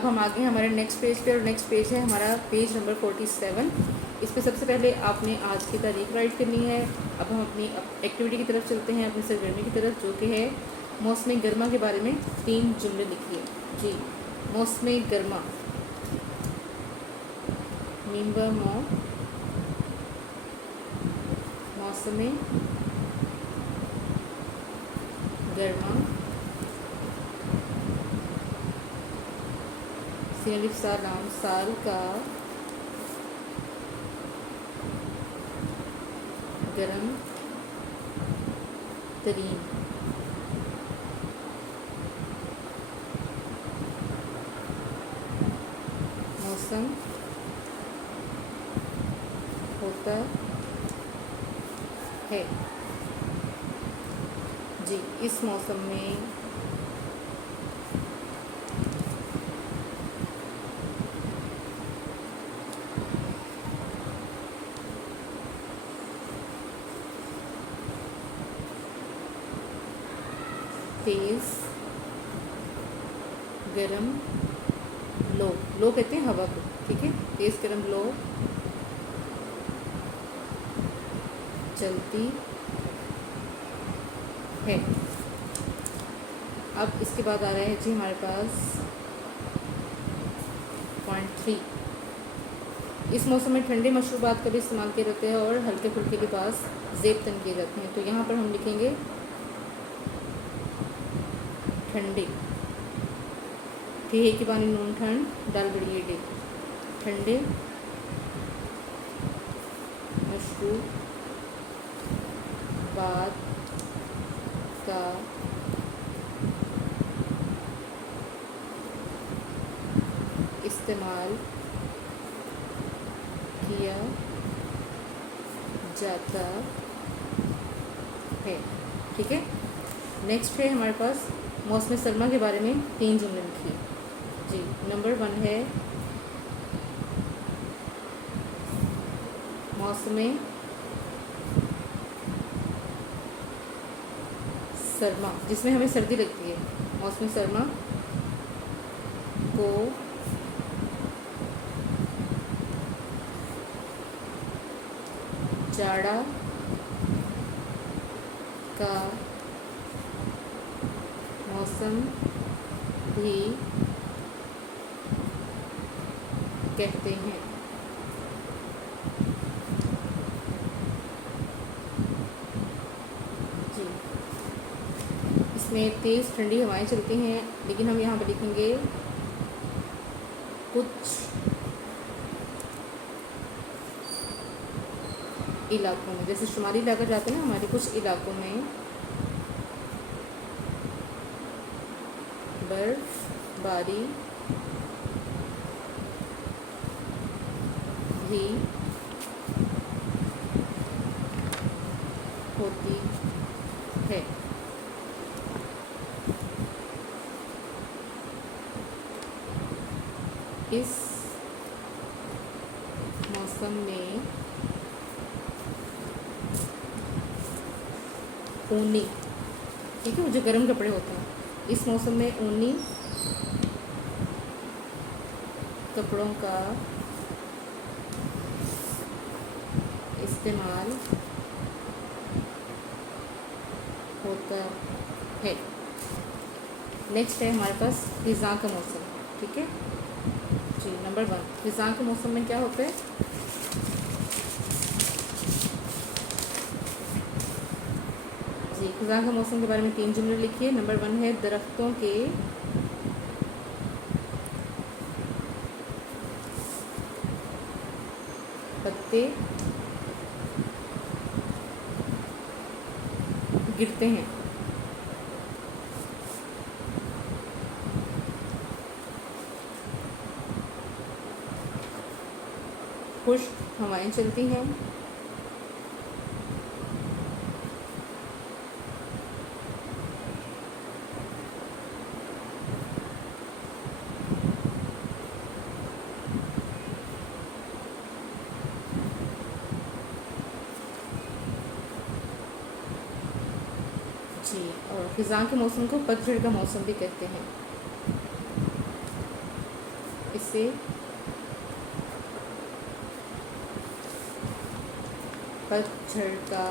अब हम आगे हैं हमारे नेक्स्ट पेज पे, और नेक्स्ट पेज है हमारा पेज नंबर 47। इस पे सबसे पहले आपने आज की तारीख राइट करनी है। अब हम अपनी एक्टिविटी की तरफ चलते हैं, अपनी सरगर्मी की तरफ, जो कि है मौसम गर्मा के बारे में 3 जुमले लिखिए। जी, मौसम गर्मा, मीम मौ, मौसम गर्मा, सिंह सालाम, साल का गर्म तरीन मौसम होता है। जी, इस मौसम में तेज़ गरम लो कहते हैं हवा को, ठीक है। तेज़ गरम लो चलती है। अब इसके बाद आ रहा है जी हमारे पास पॉइंट 3। इस मौसम में ठंडे मशरूबात का भी इस्तेमाल किए जाते हैं और हल्के फुल्के लिबास ज़ेब तन किए जाते हैं। तो यहाँ पर हम लिखेंगे ठंडे, ठे की पानी नून ठंड डाल बड़ी डे, ठंडे मशरूबात का इस्तेमाल किया जाता है, ठीक है। नेक्स्ट है हमारे पास मौसम सरमा के बारे में 3 जुमले लिखिए। जी, नंबर 1 है मौसम सरमा, जिसमें हमें सर्दी लगती है। मौसम सरमा को जाड़ा का मौसम भी कहते हैं। जी, इसमें तेज़ ठंडी हवाएं चलती हैं, लेकिन हम यहाँ पर लिखेंगे कुछ इलाकों में, जैसे शुमाली इलाका जाते हैं ना, हमारे कुछ इलाकों में बर्फबारी भी होती है। इस मौसम में ऊनी, ठीक है, वो जो गर्म कपड़े होते हैं, इस मौसम में ऊनी कपड़ों का इस्तेमाल होता है। नेक्स्ट है हमारे पास ख़िज़ां का मौसम, ठीक है। जी, नंबर 1, ख़िज़ां के मौसम में क्या होता है? जी, ख़िज़ां के मौसम के बारे में 3 जुमले लिखिए। नंबर 1 है दरख्तों के पत्ते गिरते हैं। खुश्क हवाएं चलती हैं। जी, और ख़िज़ां के मौसम को पतझड़ का मौसम भी कहते हैं। इससे पतझड़ का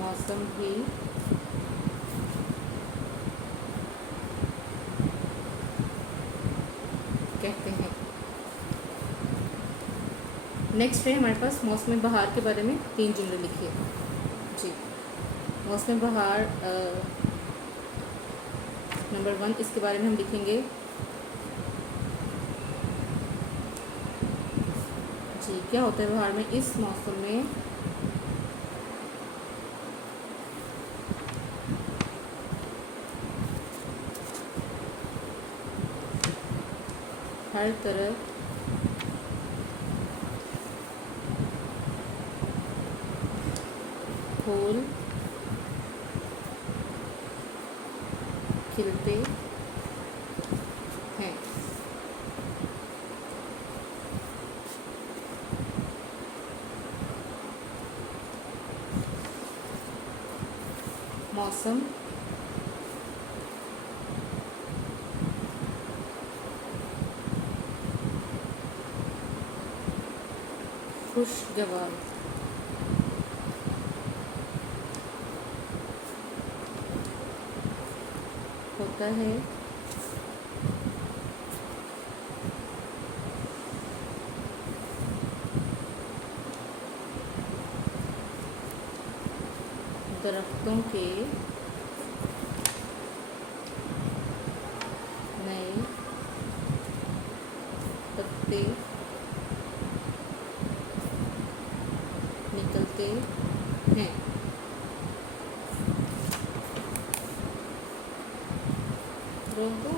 मौसम भी कहते हैं। नेक्स्ट है हमारे पास मौसम बहार के बारे में 3 जुमले लिखिए जी। मौसम बहार नंबर 1, इसके बारे में हम लिखेंगे जी। क्या होता है बहार में? इस मौसम में हर तरफ फूल खिलते हैं। मौसम खुशगवार होता है। दरख्तों के नए पत्ते निकलते हैं। रोको